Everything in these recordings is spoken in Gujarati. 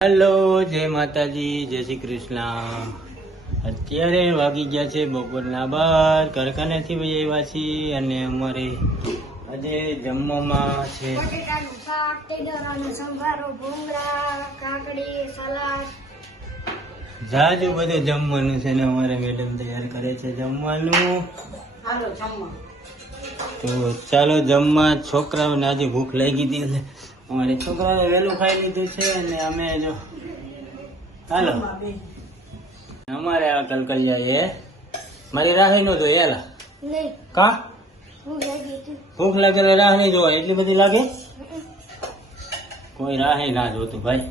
હેલો, જય માતાજી, જય શ્રી કૃષ્ણ। અત્યારે વાગી ગયા છે બપોરના 12। કારખાનેથી ભાઈ આવ્યા છીએ અને અમારે આજે જમવામાં છે બટેટાનું શાક, ટેડરનો સંભારો, ભૂંગળા, કાકડી, સલાડ, જાજુ બધું જમવાનું છે ને અમારે મેડમ તૈયાર કરે છે જમવાનું। તો ચાલો જમવા। છોકરાઓને આજે ભૂખ લાગી હતી એટલે અમારે છોકરાઓએ વહેલું ખાઈ લીધું છે અને અમે જો હાલો અમારે આ કલકલિયા એ મારી રાહ નો જો એલા નહીં કા હું લાગી હતી ભૂખ લાગે રાહ નહીં જોવાય એટલી બધી લાગે કોઈ રાહ ના જોતું ભાઈ।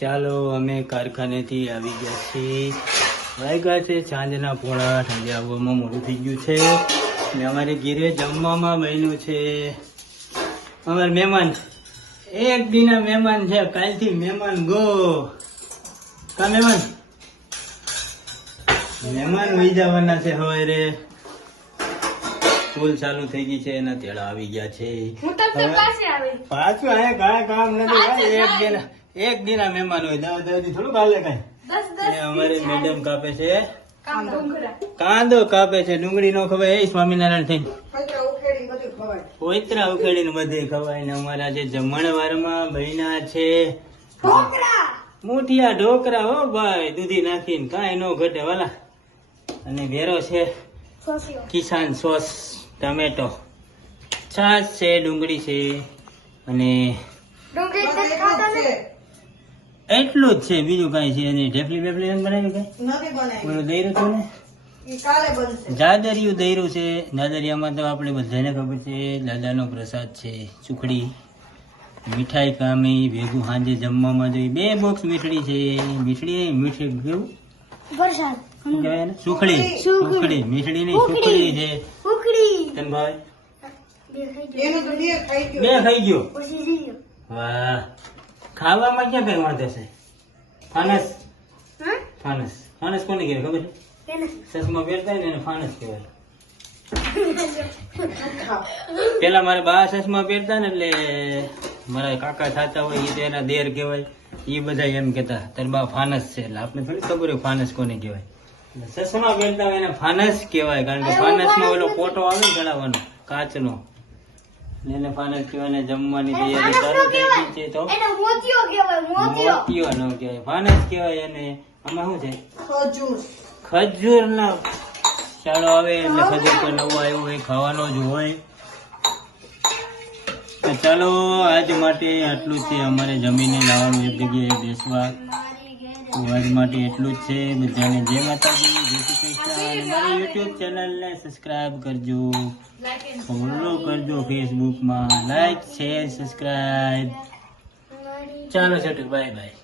ચાલો અમે કારખાનેથી આવી ગયા છીએ। વાગ્યા છે સાંજના 7:30। આજે આવવામાં મોડું થઈ ગયું છે ને અમારે ઘીરે જમવામાં બન્યું છે અમારે મહેમાન એક દિના મહેમાન છે કાલથી મહેમાન ગો કા મહેમાન વહી જવાના છે સવારે સ્કૂલ ચાલુ થઈ ગઈ છે એના તેડા આવી ગયા છે હું તો પાસે આવી પાછું આયા કાંઈ કામ નથી ભાઈ એક દિના મહેમાન હોય દાદી થોડું કાલે કાંઈ અમારે મેડમ કાપે છે કાંદો કાપે છે ડુંગળી નો ખવાય એ સ્વામિનારાયણ થઈને કોઈતરા ઉખેડીને બધે ખવાય ને અમારા જે જમણવારમાં બન્યા છે મુઠિયા ઢોકરા હો ભાઈ દૂધી નાખીને કાંઈ નો ઘટે વાલા અને ભેરો છે કિસાન સોસ ટમેટો છાશ છે ડુંગળી છે અને એટલું જ છે બીજું કઈ છે નહીં ઢેફલી બેફલી બનાવી કઈ બોલો દઈરું છે ને જાદરિયું દઈરું છે જાદરિયામાં તો આપણે બધાને ખબર છે દાદાનો પ્રસાદ છે સુખડી મીઠાઈ કામી ભેગું સાંજે જમવામાં જોઈએ 2 બોક્સ મીઠડી છે મીઠડી કેવું વરસાદ શું કહેવાય ને સુખડી મીઠડી નહીં સુખડી છે તન ભાઈ બે ખાઈ ગયો વાહ ખાવામાં ક્યાં કઈ વાંધો છે ફાનસ ફાનસ કોને કહેવાય ખબર છે ચશ્મા પહેરતા ને એને ફાનસ કહેવાય પેલા મારા બા ચશ્મા પહેરતા ને એટલે મારા કાકા થતા હોય એ એના દેર કહેવાય એ બધા એમ કેતા તાર બા ફાનસ છે એટલે આપણે થોડી ખબર હોય ફાનસ કોને કહેવાય ચશ્મા પહેરતા હોય એને ફાનસ કહેવાય કારણ કે ફાનસમાં ઓલો પોટો આવે ને ચડાવવાનો કાચનો એને ફાનસ કહેવાય જમવાની તૈયારી ચાલુ થઈ ગઈ છે તો મોતિયો ન કહેવાય ફાનસ કહેવાય અને આમાં શું છે ખજૂર ના ચાલો આવે એટલે ખજૂર તો નવું આવ્યું હોય ખાવાનો જ હોય તો ચાલો આજ માટે આટલું જ છે અમારે જમીને લાવવાનું એક જગ્યાએ બેસવા તો આજ માટે એટલું જ છે બધાને જય માતાજી જય શ્રી કૃષ્ણ અને મારી યુટ્યુબ ચેનલને સબસ્ક્રાઇબ કરજો ફોલો કરજો ફેસબુકમાં લાઈક શેર સબસ્ક્રાઇબ ચાલો છોટું બાય બાય।